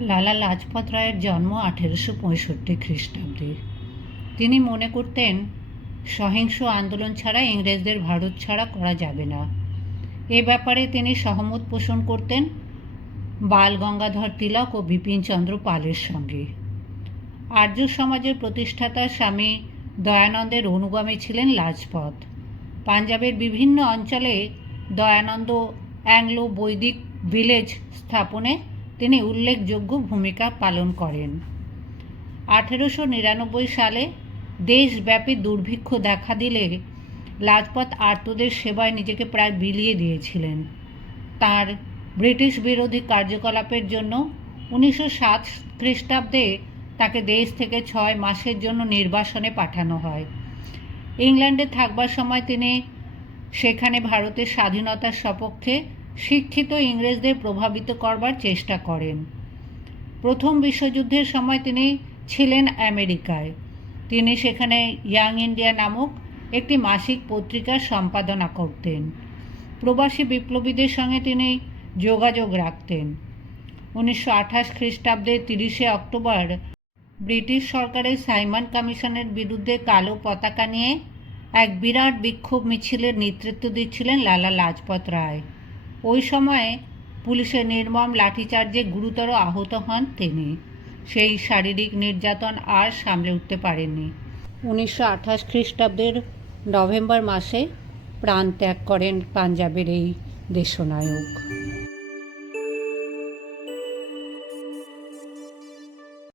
লালা লাজপত রায়ের জন্ম আঠেরোশো পঁয়ষট্টি খ্রিস্টাব্দে। তিনি মনে করতেন, সহিংস আন্দোলন ছাড়া ইংরেজদের ভারত ছাড়া করা যাবে না। এ ব্যাপারে তিনি সহমত পোষণ করতেন বাল গঙ্গাধর তিলক ও বিপিনচন্দ্র পালের সঙ্গে। আর্য সমাজের প্রতিষ্ঠাতা স্বামী দয়ানন্দের অনুগামী ছিলেন লাজপত। পাঞ্জাবের বিভিন্ন অঞ্চলে দয়ানন্দ অ্যাংলো বৈদিক ভিলেজ স্থাপনে তিনি উল্লেখযোগ্য ভূমিকা পালন করেন। আঠেরোশো নিরানব্বই সালে দেশব্যাপী দুর্ভিক্ষ দেখা দিলে লাজপত আর্তদের সেবায় নিজেকে প্রায় বিলিয়ে দিয়েছিলেন। তার ব্রিটিশ বিরোধী কার্যকলাপের জন্য উনিশশো সাত খ্রিস্টাব্দে তাকে দেশ থেকে ছয় মাসের জন্য নির্বাসনে পাঠানো হয়। ইংল্যান্ডে থাকবার সময় তিনি সেখানে ভারতের স্বাধীনতার সপক্ষে শিক্ষিত ইংরেজদের প্রভাবিত করবার চেষ্টা করেন। প্রথম বিশ্বযুদ্ধের সময় তিনি ছিলেন আমেরিকায়। তিনি সেখানে ইয়াং ইন্ডিয়া নামক একটি মাসিক পত্রিকার সম্পাদনা করতেন। প্রবাসী বিপ্লবীদের সঙ্গে তিনি যোগাযোগ রাখতেন। উনিশশো আঠাশ খ্রিস্টাব্দের তিরিশে অক্টোবর ব্রিটিশ সরকারের সাইমন কমিশনের বিরুদ্ধে কালো পতাকা নিয়ে এক বিরাট বিক্ষোভ মিছিলের নেতৃত্ব দিচ্ছিলেন লালা লাজপত রায়। ওই সময়ে পুলিশের নির্মম লাঠিচার্জে গুরুতর আহত হন তিনি। সেই শারীরিক নির্যাতন আর সামলে উঠতে পারেননি। উনিশশো আঠাশ খ্রিস্টাব্দের নভেম্বর মাসে প্রাণ ত্যাগ করেন পাঞ্জাবের এই দেশনায়ক।